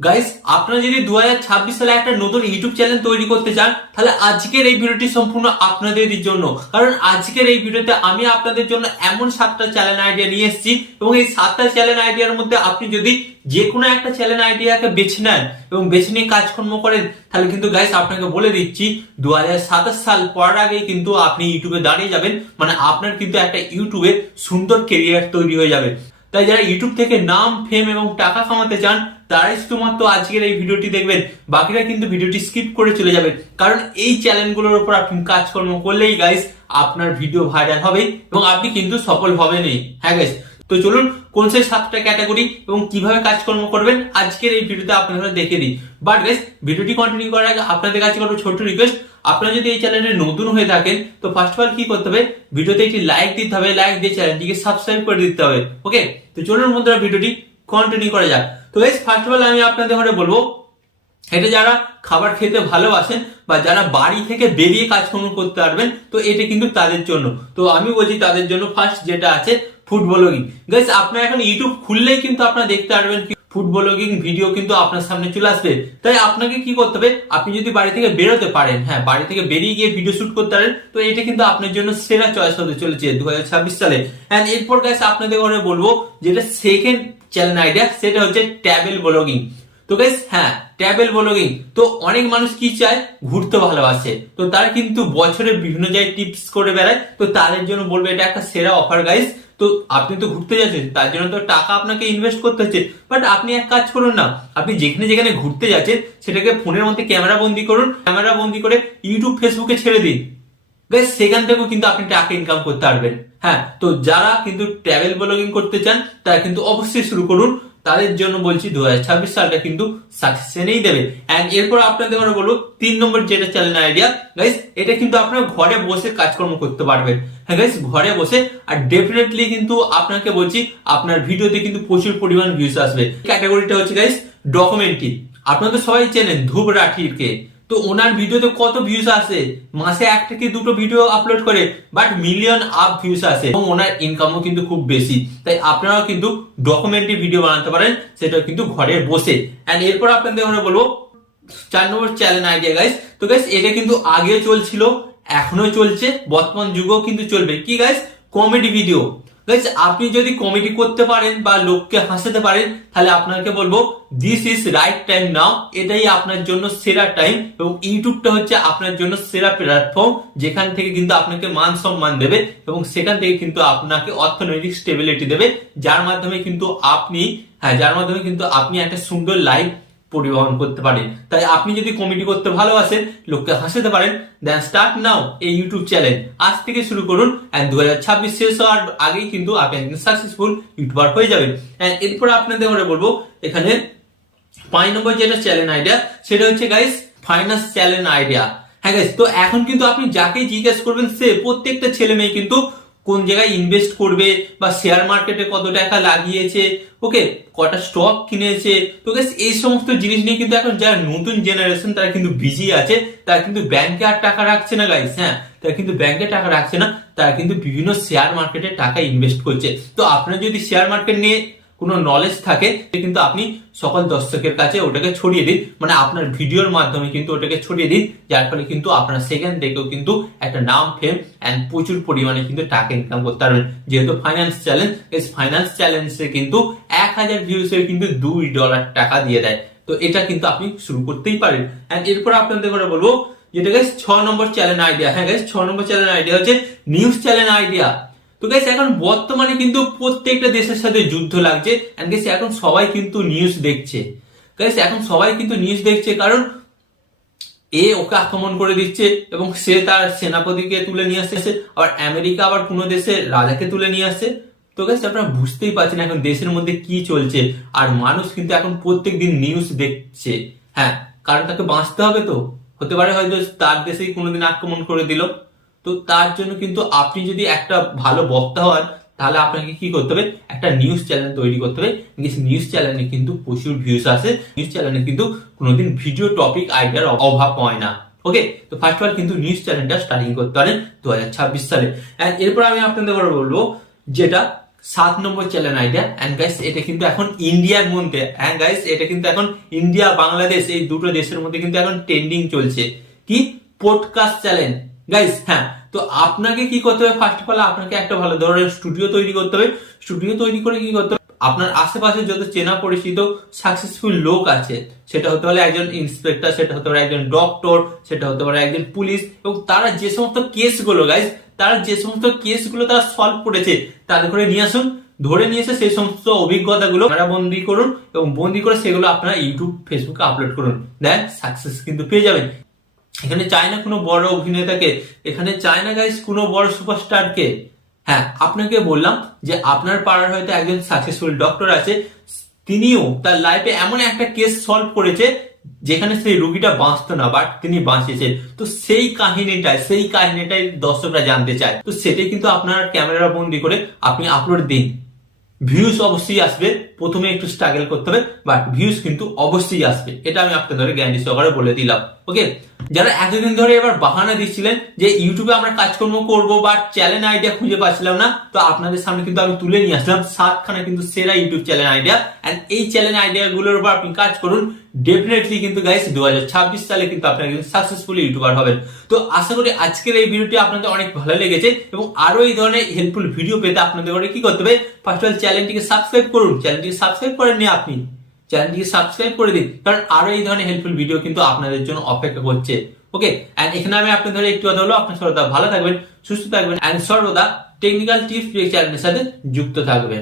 Guys, আপনারা যদি 2026 সালে একটা নতুন ইউটিউব চ্যানেল তৈরি করতে চান, তাহলে আজকের এই ভিডিওটি সম্পূর্ণ আপনাদের জন্য। কারণ আজকের এই ভিডিওতে আমি আপনাদের জন্য এমন 7টা চ্যানেল আইডিয়া নিয়ে এসেছি, এবং এই 7টা চ্যানেল আইডিয়ার মধ্যে আপনি যদি যে কোনো একটা চ্যানেল আইডিয়াকে বেছে নেন এবং বেছে নিয়ে কাজকর্ম করেন, তাহলে কিন্তু গাইস আপনাকে বলে দিচ্ছি 2027 সাল পড়ার আগেই কিন্তু আপনি ইউটিউবে দাঁড়িয়ে যাবেন। মানে আপনার কিন্তু একটা ইউটিউবে সুন্দর কেরিয়ার তৈরি হয়ে যাবে। তাই যারা ইউটিউব থেকে নাম, ফেম এবং টাকা কামাতে চান, তারাই শুধুমাত্র আজকের এই ভিডিওটি দেখবেন। বাকিরা কিন্তু ভিডিওটি স্কিপ করে চলে যাবেন, কারণ এই চ্যানেলগুলোর উপর আপনি কাজকর্ম করলেই গাইস আপনার ভিডিও ভাইরাল হবে এবং আপনি কিন্তু সফল হবেনই। হ্যাঁ গাইস, তো চলুন কোন সেই 7টা ক্যাটাগরি এবং কিভাবে কাজকর্ম করবেন আজকের এই ভিডিওতে আপনাদের দেখিয়ে দিই। বাট গাইস, ভিডিওটি কন্টিনিউ করার আগে আপনাদের কাছে করবো ছোট্ট রিকোয়েস্ট, আপনারা যদি এই চ্যানেলে নতুন হয়ে থাকেন তো ফার্স্ট অফ অল কি করতে হবে, ভিডিওতে একটি লাইক দিতে হবে, লাইক দিয়ে চ্যানেলটিকে সাবস্ক্রাইব করে দিতে হবে। ওকে, তো চলুন বন্ধুরা ভিডিওটি কন্টিনিউ করা যাক। তো গাইস, ফার্স্ট অফ অল আমি আপনাদের ঘরে বলবো, এটা যারা খাবার খেতে ভালোবাসেন বা যারা বাড়ি থেকে বেরিয়ে কাজকর্ম করতে পারবেন, তো এটা কিন্তু তাদের জন্য। তো আমি বলছি তাদের জন্য ফার্স্ট যেটা আছে ফুড ব্লগিং। গাইস, আপনারা এখন ইউটিউব খুললেই কিন্তু আপনারা দেখতে পারবেন ফুড ব্লগিং ভিডিও কিন্তু আপনার সামনে চলে আসবে। তাই আপনাকে কি করতে হবে, আপনি যদি বাড়ি থেকে বেরোতে পারেন, হ্যাঁ বাড়ি থেকে বেরিয়ে গিয়ে ভিডিও শুট করতে পারেন, তো এটা কিন্তু আপনার জন্য সেরা চয়েস হতে চলেছে 2026 সালে। এন্ড এরপর গাইস আপনাদের ঘরে বলবো যেটা সেকেন্ড চ্যানেল আইডিয়া, সেটা হচ্ছে ট্রাভেল ব্লগিং। তো গাইস হ্যাঁ, ট্রাভেল ব্লগিং তো অনেক মানুষ কি চায়, ঘুরতে ভালোবাসে, তো তারা কিন্তু বছরে বিভিন্ন জায়গায় টিপস করে বেড়ায়। তো তাদের জন্য বলবো এটা একটা সেরা অফার গাইস। তো আপনি তো ঘুরতে যাচ্ছেন, তার জন্য তো টাকা আপনাকে ইনভেস্ট করতে হচ্ছে। বাট আপনি এক কাজ করুন না, আপনি যেখানে যেখানে ঘুরতে যাচ্ছেন সেটাকে ফোনের মধ্যে ক্যামেরা বন্দি করুন, ক্যামেরা বন্দি করে ইউটিউব, ফেসবুকে ছেড়ে দিন। গাইস, সেখান থেকেও কিন্তু আপনি টাকা ইনকাম করতে পারবেন। হ্যাঁ, তো যারা কিন্তু ট্রাভেল ব্লগিং করতে চান তারা কিন্তু অবশ্যই শুরু করুন। তাদের জন্য বলছি 2026 সালটা কিন্তু সাকসেস এনেই দেবে। এন্ড এরপর আপনাদের বলবো 3 নম্বর যেটা চ্যানেল আইডিয়া গাইস, এটা কিন্তু আপনারা ঘরে বসে কাজকর্ম করতে পারবেন। হ্যাঁ গাইস, ঘরে বসে, আর ডেফিনেটলি কিন্তু আপনাকে বলছি আপনার ভিডিওতে কিন্তু প্রচুর পরিমাণ ভিউজ আসবে। ক্যাটাগরিটা হচ্ছে গাইস ডকুমেন্টারি। আপনারা তো সবাই চেনেন ধ্রুব রাঠিরকে, তো ওনার ভিডিওতে কত ভিউজ আসে, মাসে 1 থেকে 2টো ভিডিও আপলোড করে, বাট মিলিয়ন আপ ভিউজ আসে এবং ওনার ইনকামও কিন্তু খুব বেশি। তাই আপনারাও কিন্তু ডকুমেন্টারি ভিডিও বানাতে পারেন, সেটা কিন্তু ঘরে বসে। এন্ড এরপর আপনাদের আমরা বলবো 4 নম্বর চ্যানেল আইডিয়া গাইস। তো গাইস, এটা কিন্তু আগে চলছিল, এখনো চলছে, বর্তমান যুগেও কিন্তু চলবে। কি গাইস, কমেডি ভিডিও। গাইস, আপনি যদি কমেডি করতে পারেন বা লোককে হাসাতে পারেন, তাহলে আপনাকে বলবো দিস ইজ রাইট টাইম নাও। এটাই আপনার জন্য সেরা টাইম, এবং ইউটিউবটা হচ্ছে আপনার জন্য সেরা প্ল্যাটফর্ম, যেখান থেকে কিন্তু আপনাকে মান সম্মান দেবে এবং সেখান থেকে কিন্তু আপনাকে অর্থনৈতিক স্টেবিলিটি দেবে, যার মাধ্যমে কিন্তু আপনি একটা সুন্দর লাইফ পরিবহন করতে পারেন। তাই আপনি যদি কমেডি করতে ভালোবাসেন, লোককে হাসাতে পারেন, দেন স্টার্ট নাও এই ইউটিউব চ্যানেল, আজ থেকে শুরু করুন। এন্ড 2026 শেষ হওয়ার আগেই কিন্তু আপনি একজন সাকসেসফুল ইউটিউবার হয়ে যাবেন। এন্ড এরপর আপনাদের বলবো এখানে 5 নম্বর যেটা চ্যানেল আইডিয়া, সেটা হচ্ছে গাইস ফাইন্যান্স চ্যানেল আইডিয়া। হ্যাঁ গাইস, তো এখন কিন্তু আপনি যাকে জিজ্ঞেস করবেন, সে প্রত্যেকটা ছেলে মেয়ে কিন্তু কোন জায়গায় ইনভেস্ট করবে বা শেয়ার মার্কেটে কত টাকা লাগিয়েছে, ওকে কটা স্টক কিনেছে। তো গাইস, এই সমস্ত জিনিস নিয়ে কিন্তু এখন যারা নতুন জেনারেশন তারা কিন্তু বিজি আছে, তারা কিন্তু ব্যাংকে আর টাকা রাখছে না গাইস। হ্যাঁ, তারা কিন্তু ব্যাংকে টাকা রাখছে না, তারা কিন্তু বিভিন্ন শেয়ার মার্কেটে টাকা ইনভেস্ট করছে। তো আপনার যদি শেয়ার মার্কেট নিয়ে কোনো নলেজ থাকে, কিন্তু আপনি সকল দর্শকের কাছে ওটাকে ছড়িয়ে দিন, মানে আপনার ভিডিওর মাধ্যমে কিন্তু ওটাকে ছড়িয়ে দিন, যার ফলে কিন্তু আপনার সেখান থেকেও কিন্তু একটা নাম, ফেম এন্ড প্রচুর পরিমাণে কিন্তু টাকা ইনকাম করতে পারবেন। যেহেতু ফাইন্যান্স চ্যালেঞ্জ, এই ফাইন্যান্স চ্যালেঞ্জে কিন্তু 1000 ভিউসে কিন্তু $2 টাকা দিয়ে দেয়। তো এটা কিন্তু আপনি শুরু করতেই পারেন। এন্ড এরপর আপনাদের করে বলবো যেটা গাইস 6 নম্বর চ্যানেল আইডিয়া। হ্যাঁ গাইস, 6 নম্বর চ্যানেল আইডিয়া হচ্ছে নিউজ চ্যানেল আইডিয়া। তো গাইস, এখন বর্তমানে কিন্তু প্রত্যেকটা দেশের সাথে যুদ্ধ লাগছে, এন্ড গাইস এখন সবাই কিন্তু নিউজ দেখছে। গাইস, এখন সবাই কিন্তু নিউজ দেখছে, কারণ এ ওকে আক্রমণ করে দিচ্ছে এবং সে তার সেনাপতিকে তুলে নিয়ে আসছে, আবার আমেরিকা আবার কোনো দেশের রাজাকে তুলে নিয়ে আসছে। তো গাইস, আপনারা বুঝতেই পারছেন এখন দেশের মধ্যে কি চলছে, আর মানুষ কিন্তু এখন প্রত্যেকদিন নিউজ দেখছে। হ্যাঁ, কারণ তাকে বাঁচতে হবে, তো হতে পারে হয়তো তার দেশেই কোনোদিন আক্রমণ করে দিল। তো তার জন্য কিন্তু আপনি যদি একটা ভালো বক্তা হন, তাহলে আপনাকে কি করতে হবে, একটা নিউজ চ্যানেল তৈরি করতে হবে। নিউজ চ্যানেলে কিন্তু প্রচুর ভিউজ আসে, নিউজ চ্যানেলে কিন্তু কোনোদিন ভিডিও টপিক আইডিয়ার অভাব হয় না। ওকে, তো ফার্স্ট অফ অল কিন্তু নিউজ চ্যানেলটা স্টার্টিং করতে পারেন 2026 সালে। এরপর আমি আপনাদের বলবো যেটা 7 নম্বর চ্যানেল আইডিয়া। এন্ড গাইস এটা কিন্তু এখন ইন্ডিয়ার মধ্যে, এন্ড গাইস এটা কিন্তু এখন ইন্ডিয়া বাংলাদেশ এই দুটো দেশের মধ্যে কিন্তু এখন ট্রেন্ডিং চলছে, কি পডকাস্ট চ্যানেল গাইস। হ্যাঁ, তো আপনাকে কি করতে হবে, ফার্স্ট অফ অল আপনাকে একটা ভালো ধরনের স্টুডিও তৈরি করতে হবে। স্টুডিও তৈরি করে কি করতে হবে, আপনার আশেপাশে যত চেনা পরিচিত সাকসেসফুল লোক আছে, সেটা হতে পারে একজন ইন্সপেক্টর, সেটা হতে পারে একজন ডক্টর, সেটা হতে পারে একজন পুলিশ, এবং তারা যে সমস্ত কেসগুলো গাইস, তারা যে সমস্ত কেসগুলো তারা সলভ করেছে, তাদের করে নিয়ে আসুন, ধরে নিয়ে এসে সেই সমস্ত অভিজ্ঞতাগুলো ক্যামেরা বন্দি করুন এবং বন্দি করে সেগুলো আপনারা ইউটিউব ফেসবুকে আপলোড করুন, দেন সাকসেস কিন্তু পেয়ে যাবেন। এখানে চায় না কোনো বড় অভিনেতাকে, এখানে চায় না গাইস কোনো বড় সুপারস্টারকে। হ্যাঁ, আপনাকে বললাম যে আপনার পাড়ার হয়তো একজন সাকসেসফুল ডক্টর আছে, তিনিও তার লাইফে এমন একটা কেস সলভ করেছে যেখানে সেই রুগীটা বাঁচতো না, বাট তিনি বাঁচিয়েছে। তো সেই কাহিনীটাই দর্শকরা জানতে চায়। তো সেটাই কিন্তু আপনার ক্যামেরা বন্দি করে আপনি আপলোড দিন। ভিউজ অবশ্যই আসবে, প্রথমে একটু স্ট্রাগল করতে হবে, বাট ভিউজ কিন্তু অবশ্যই আসবে, এটা আমি আপনাদের গ্যারান্টি সহকারে বলে দিলাম। ওকে, যারা এতদিন ধরে এবার বাহানা দিচ্ছিলেন যে ইউটিউবে আমরা কাজকর্ম করবো বাট চ্যানেল আইডিয়া খুঁজে পাচ্ছিলাম না, তো আপনাদের সামনে কিন্তু আমি তুলে নিয়ে আসলাম 7খানা কিন্তু সেরা ইউটিউব চ্যানেল আইডিয়া। এন্ড এই চ্যানেল আইডিয়া গুলোর উপর আপনি কাজ করুন, ডেফিনেটলি কিন্তু গাইস 2026 সালে কিন্তু আপনারা কিন্তু সাকসেসফুল ইউটিউবার হবেন। তো আশা করি আজকের এই ভিডিওটি আপনাদের অনেক ভালো লেগেছে, এবং আরো এই ধরনের হেল্পফুল ভিডিও পেতে আপনাদের করে কি করতে হবে, ফার্স্ট অফ অল চ্যানেলটিকে সাবস্ক্রাইব করুন। চ্যানেলটিকে সাবস্ক্রাইব করেননি আপনি, চ্যানেলটিকে সাবস্ক্রাইব করে দিন, কারণ আরো এই ধরনের হেল্পফুল ভিডিও কিন্তু আপনাদের জন্য অপেক্ষা করছে। ওকে, এন্ড এখানে আমি আপনাদের একটু কথা হলো, আপনার সর্বদা ভালো থাকবেন, সুস্থ থাকবেন, এন্ড সর্বদা টেকনিক্যাল টিপস চ্যানেলের সাথে যুক্ত থাকবেন।